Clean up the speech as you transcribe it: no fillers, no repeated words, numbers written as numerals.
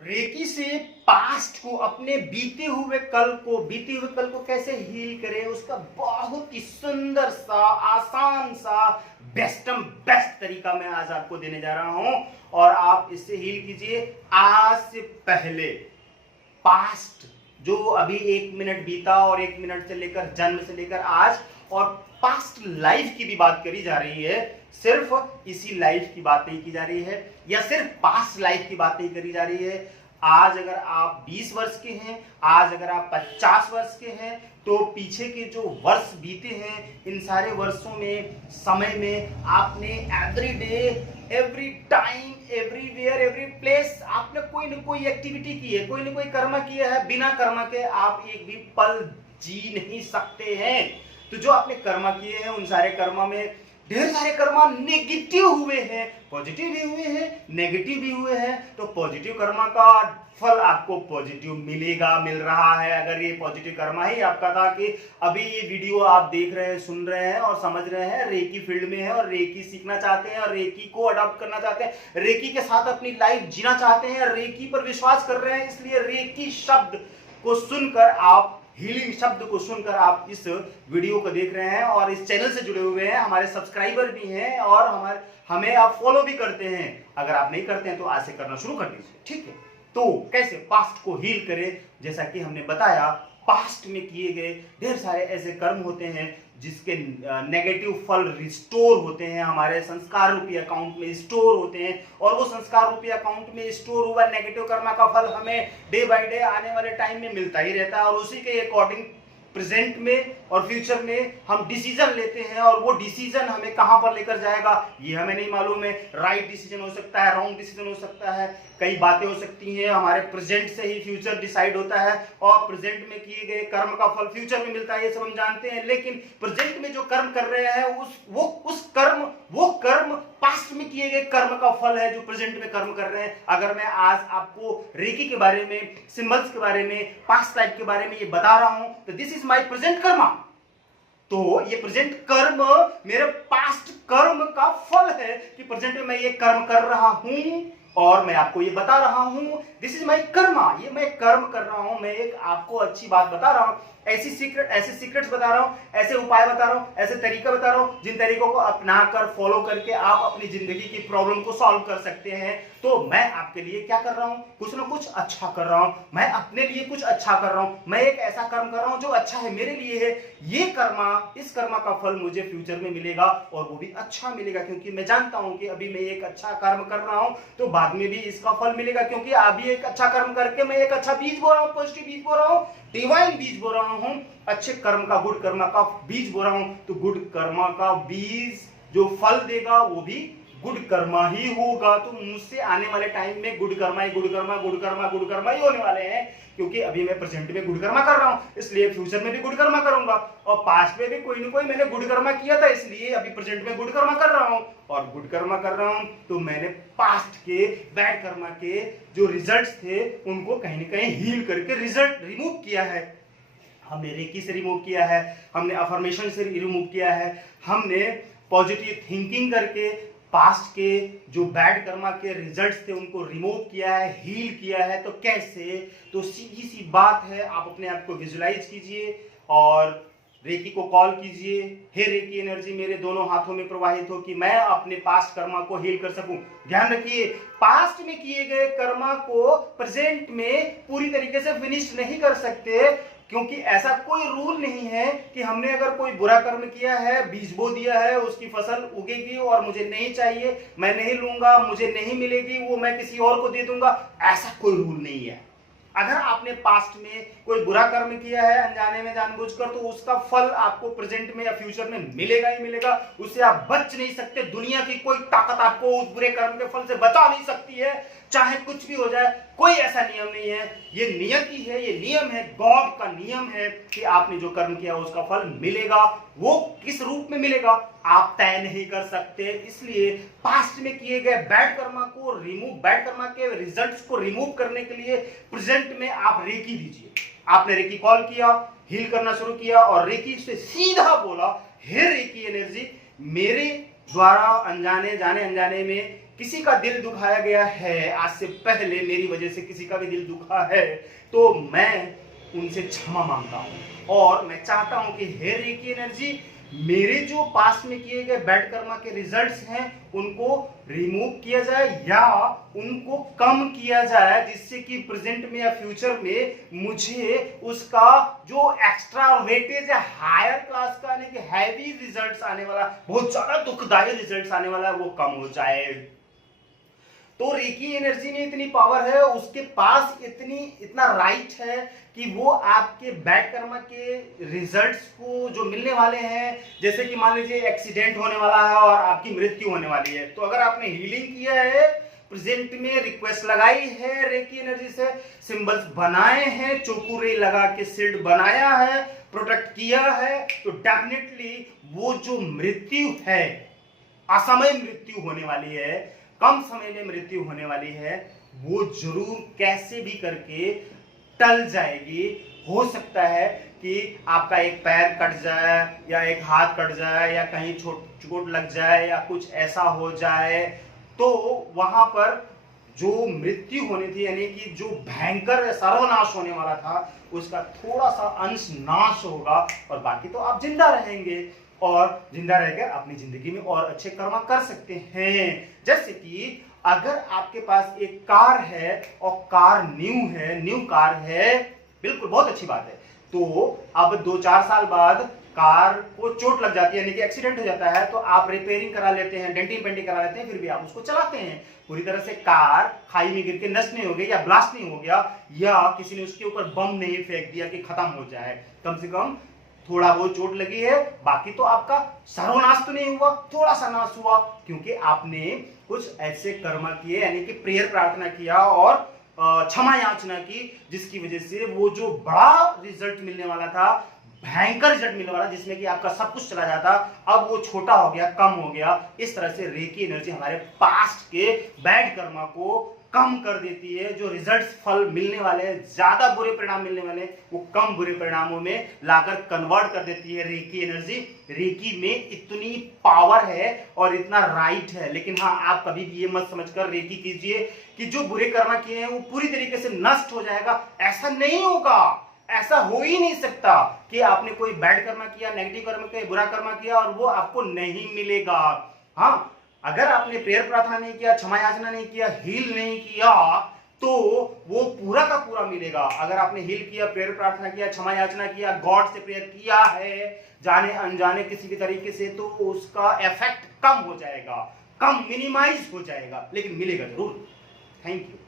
Recce से past को, अपने बीते हुए कल को कैसे हील करें, उसका बहुत ही सुंदर सा, आसान सा, बेस्ट तरीका मैं आज आपको देने जा रहा हूं। और आप इससे हील कीजिए आज से पहले। पास्ट जो अभी 1 मिनट बीता और 1 मिनट से लेकर जन्म से लेकर आज, और पास्ट लाइफ की भी बात करी जा रही है। सिर्फ इसी लाइफ की बात नहीं की जा रही है, या सिर्फ पास्ट लाइफ की बात नहीं करी जा रही है। आज अगर आप 20 वर्ष के हैं, आज अगर आप 50 वर्ष के हैं, तो पीछे के जो वर्ष बीते हैं, इन सारे वर्षों में, समय में आपने every day, every time, everywhere, every place आपने कोई न कोई एक्टिविटी की है, कोई न कोई कर्म किया है। बिना कर्म के आप एक भी पल जी नहीं सकते हैं। तो जो आपने कर्म किए हैं, उन सारे कर्म में ढेर सारे कर्मा नेगेटिव हुए हैं, पॉजिटिव भी हुए हैं, नेगेटिव भी हुए हैं। तो पॉजिटिव कर्मा का फल आपको पॉजिटिव मिलेगा, मिल रहा है। अगर ये पॉजिटिव कर्मा ही आपका था कि अभी ये वीडियो आप देख रहे हैं, सुन रहे हैं और समझ रहे हैं, रेकी फील्ड में है और रेकी सीखना चाहते हैं और रेकी को अडॉप्ट करना चाहते हैं, रेकी के साथ अपनी लाइफ जीना चाहते हैं, रेकी पर विश्वास कर रहे हैं, इसलिए रेकी शब्द को सुनकर आप, हीलिंग शब्द को सुनकर आप इस वीडियो को देख रहे हैं और इस चैनल से जुड़े हुए हैं, हमारे सब्सक्राइबर भी हैं और हमें आप फॉलो भी करते हैं। अगर आप नहीं करते हैं तो आज से करना शुरू कर दीजिए, ठीक है। तो कैसे पास्ट को हील करें, जैसा कि हमने बताया, पास्ट में किए गए ढेर सारे ऐसे कर्म होते हैं जिसके नेगेटिव फल रिस्टोर होते हैं, हमारे संस्कार रूपी अकाउंट में स्टोर होते हैं, और वो संस्कार रूपी अकाउंट में स्टोर हुआ नेगेटिव कर्म का फल हमें डे बाय डे आने वाले टाइम में मिलता ही रहता है। और उसी के अकॉर्डिंग प्रेजेंट में और फ्यूचर में हम डिसीजन लेते हैं, और वो डिसीजन हमें कहां पर लेकर जाएगा ये हमें नहीं मालूम है। राइट डिसीजन हो सकता है, रॉन्ग डिसीजन हो सकता है, कई बातें हो सकती हैं। हमारे प्रेजेंट से ही फ्यूचर डिसाइड होता है, और प्रेजेंट में किए गए कर्म का फल फ्यूचर में मिलता है, ये सब हम जानते हैं। लेकिन प्रेजेंट में जो कर्म कर रहे हैं वो कर्म पास्ट में किए गए कर्म का फल है जो प्रेजेंट में कर्म कर रहे हैं। अगर मैं आज आपको रेकी के बारे में, सिंबल्स के बारे में, पास्ट लाइफ के बारे में ये बता रहा हूं, तो this is my present Karma. तो ये प्रेजेंट कर्म मेरे पास्ट कर्म का फल है कि प्रेजेंट में मैं ये कर्म कर रहा हूं और मैं आपको ये बता रहा हूं, दिस इज माय कर्मा। ये मैं कर्म कर रहा हूं, मैं एक आपको अच्छी बात बता रहा हूं, ऐसे सीक्रेट्स बता रहा हूं, ऐसे उपाय बता रहा हूं, ऐसे तरीका बता रहा हूं, जिन तरीकों को अपनाकर, फॉलो करके आप अपनी जिंदगी की प्रॉब्लम को सॉल्व कर सकते हैं। तो मैं आपके लिए क्या कर रहा हूं, कुछ ना कुछ अच्छा कर रहा हूं, मैं अपने लिए कुछ अच्छा कर रहा हूं, मैं एक ऐसा कर्म कर रहा हूं जो अच्छा है, मेरे लिए है। ये कर्मा, इस कर्मा का फल मुझे फ्यूचर में मिलेगा, और वो भी अच्छा मिलेगा, क्योंकि मैं जानता हूं कि अभी मैं एक अच्छा कर्म कर रहा हूं तो बाद में भी इसका फल मिलेगा, क्योंकि अभी एक अच्छा कर्म करके मैं एक अच्छा बीज बो रहा हूं, पॉजिटिव बीज बो रहा हूं, डिवाइन बीज बो रहा हूं, अच्छे कर्म का, गुड कर्म का बीज बो रहा हूं। तो गुड कर्म का बीज जो फल देगा वो भी गुड कर्मा ही होगा। तो मुझसे आने वाले टाइम में गुड कर्मा ही होने वाले हैं, क्योंकि अभी मैं प्रेजेंट में गुड कर्मा कर रहा हूं, इसलिए फ्यूचर में भी गुड कर्मा करूंगा। और पास्ट में भी कोई ना कोई मैंने गुड कर्मा किया था, इसलिए अभी प्रेजेंट में गुड कर्मा कर रहा हूं। और गुड कर्मा कर रहा हूं तो मैंने पास्ट के बैड कर्मा के जो रिजल्ट्स थे उनको कहीं ना कहीं हील करके रिजल्ट रिमूव किया है। हमने रेकी से रिमूव किया है, हमने अफर्मेशन से रिमूव किया है, हमने पॉजिटिव थिंकिंग करके पास्ट के जो बैड कर्मा के रिजल्ट्स थे उनको रिमूव किया है, हील किया है। तो कैसे? तो सीधी सी बात है, आप अपने आप को विजुलाइज कीजिए और रेकी को कॉल कीजिए, हे रेकी एनर्जी मेरे दोनों हाथों में प्रवाहित हो कि मैं अपने पास्ट कर्मा को हील कर सकूं। ध्यान रखिए, पास्ट में किए गए कर्मा को प्रेजेंट में पूरी तरीके से फिनिश नहीं कर सकते, क्योंकि ऐसा कोई रूल नहीं है कि हमने अगर कोई बुरा कर्म किया है, बीज बो दिया है, उसकी फसल उगेगी और मुझे नहीं चाहिए, मैं नहीं लूंगा, मुझे नहीं मिलेगी, वो मैं किसी और को दे दूंगा, ऐसा कोई रूल नहीं है। अगर आपने पास्ट में कोई बुरा कर्म किया है अनजाने में, जानबूझकर, तो उसका फल आपको प्रेजेंट में या फ्यूचर में मिलेगा ही मिलेगा, उससे आप बच नहीं सकते। दुनिया की कोई ताकत आपको उस बुरे कर्म के फल से बचा नहीं सकती है, चाहे कुछ भी हो जाए। कोई ऐसा नियम नहीं है, ये नियति है, ये नियम है, गॉड का नियम है कि आपने जो कर्म किया उसका फल मिलेगा। वो किस रूप में मिलेगा आप तय नहीं कर सकते। इसलिए पास्ट में किए गए बैड कर्मा को बैड कर्मा के रिजल्ट्स को रिमूव करने के लिए प्रेजेंट में आप रेकी दीजिए। आपने रेकी कॉल किया, हील करना शुरू किया और रेकी से सीधा बोला, हे रेकी एनर्जी, मेरे द्वारा अनजाने में किसी का दिल दुखाया गया है, आज से पहले मेरी वजह से किसी का भी दिल दुखा है, तो मैं उनसे क्षमा मांगता हूं और मैं चाहता हूं कि हे रेकी एनर्जी, मेरे जो पास में किए गए बैड कर्मा के रिजल्ट्स हैं उनको रिमूव किया जाए या उनको कम किया जाए, जिससे कि प्रेजेंट में या फ्यूचर में मुझे उसका जो एक्स्ट्रा वेटेज है हायर क्लास का यानी कि हैवी रिजल्ट्स आने वाला, बहुत ज्यादा दुखदायी रिजल्ट्स आने वाला है, वो कम हो जाए। तो रेकी एनर्जी में इतनी पावर है, उसके पास इतना राइट है कि वो आपके बैड कर्मा के रिजल्ट्स को जो मिलने वाले हैं, जैसे कि मान लीजिए एक्सीडेंट होने वाला है और आपकी मृत्यु होने वाली है, तो अगर आपने हीलिंग किया है, प्रेजेंट में रिक्वेस्ट लगाई है रेकी एनर्जी से, सिंबल्स बनाए हैं, चोकुरे लगा के शील्ड बनाया है, प्रोटेक्ट किया है, तो डेफिनेटली वो जो मृत्यु है, असमय मृत्यु होने वाली है, कम समय में मृत्यु होने वाली है, वो जरूर कैसे भी करके टल जाएगी। हो सकता है कि आपका एक पैर कट जाए या एक हाथ कट जाए या कहीं चोट लग जाए या कुछ ऐसा हो जाए, तो वहां पर जो मृत्यु होनी थी यानी कि जो भयंकर सर्वनाश होने वाला था, उसका थोड़ा सा अंश नाश होगा और बाकी तो आप जिंदा रहेंगे और जिंदा रहकर अपनी जिंदगी में और अच्छे कर्म कर सकते हैं। जैसे कि अगर आपके पास एक कार है और कार न्यू कार है, बिल्कुल बहुत अच्छी बात है, तो अब 2-4 साल बाद कार को चोट लग जाती है यानी कि एक्सीडेंट हो जाता है, तो आप रिपेयरिंग करा लेते हैं, डेंटिंग पेंटिंग करा लेते हैं, फिर भी आप उसको चलाते हैं। पूरी तरह से कार खाई में गिर के नष्ट नहीं हो गई या ब्लास्ट नहीं हो गया या किसी ने उसके ऊपर बम नहीं फेंक दिया कि खत्म हो जाए, कम से कम थोड़ा बहुत चोट लगी है, बाकी तो आपका सर्वनाश तो नहीं हुआ, थोड़ा सा नाश हुआ, क्योंकि आपने कुछ ऐसे कर्म किए यानी कि प्रेयर प्रार्थना किया और क्षमा याचना की, जिसकी वजह से वो जो बड़ा रिजल्ट मिलने वाला था, भयंकर रिजल्ट मिलने वाला जिसमें कि आपका सब कुछ चला जाता, अब वो छोटा हो गया, कम हो गया। इस तरह से रेकी एनर्जी हमारे पास्ट के बैड कर्मा को कम कर देती है, जो रिजल्ट्स फल मिलने वाले हैं, ज्यादा बुरे परिणाम मिलने वाले हैं, वो कम बुरे परिणामों में लाकर कन्वर्ट कर देती है रेकी एनर्जी। रेकी में इतनी पावर है और इतना राइट है, लेकिन हाँ, आप कभी भी ये मत समझकर रेकी कीजिए कि जो बुरे कर्म किए हैं वो पूरी तरीके से नष्ट हो जाएगा, ऐसा नहीं होगा, ऐसा हो ही नहीं सकता कि आपने कोई बैड कर्म किया, नेगेटिव कर्म किया, बुरा कर्म किया और वो आपको नहीं मिलेगा। हाँ, अगर आपने प्रेयर प्रार्थना नहीं किया, क्षमा याचना नहीं किया, हील नहीं किया, तो वो पूरा का पूरा मिलेगा। अगर आपने हील किया, प्रेयर प्रार्थना किया, क्षमा याचना किया, गॉड से प्रेयर किया है जाने अनजाने किसी भी तरीके से, तो उसका इफेक्ट कम हो जाएगा, कम मिनिमाइज हो जाएगा, लेकिन मिलेगा जरूर। Thank you.